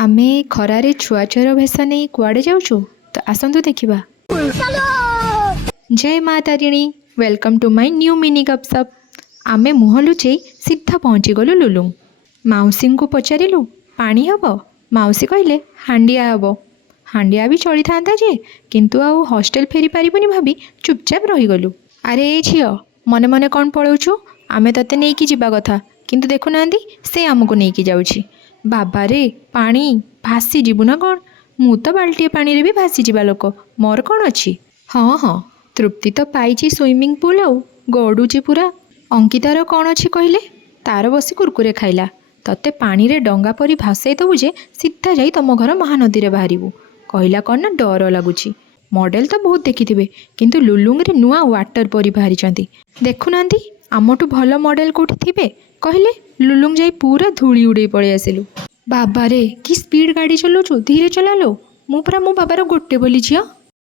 आमे खरारे छुआचर भेष नहीं कुआड़े जाऊछु तो आसंतु देखिबा। जय माँ Tarini, welcome to my new mini गपसप। आमे मुह लुचेई सीधा पहुँची गलु लुलुंग। माउसी को पचारिलु पानी हब, माउसी कहले हांडिया हब। हांडिया भी चली था जे किंतु आउ हॉस्टेल फेरी पारिबुनी भाभी चुपचाप रहीगलु। अरे ए झियो मने मने कौन पलाउछु, आमे तते नेइकी जिबा कथा किंतु देखुनांदी से आमको नेइकी जाउछि। बाबा रे पानी भासी जीवु ना कौन, मु तो बाल्टीए पानी रे भी भासी जीवा लोक, मोर कौन अच्छी। हाँ हाँ तृप्ति तो पाइछि स्विमिंग पूल आउ गड़ुची पूरा। अंकितार कौन अच्छी कहले, तार बसी कुरकुरे खाइला। तते पानी रे डंगा परी भासई दबु जे सीधा जाई तम घर महानदी रे बाहरिबु। कहला कौन ना डर लगुची। मॉडल तो बहुत देखिथिबे किंतु लुलुंग रे नुआ वाटर परी बाहरिचंती। देखुनांदी आमठू भल मॉडल कोठी थिबे कहले। लुलुंग जाई पूरा धूली उड़े पड़े आसिलु। बाबा रे कि स्पीड गाड़ी चलाउछु, धीरे चला लो। मु पूरा मो बाबार गोटे बोली झियो।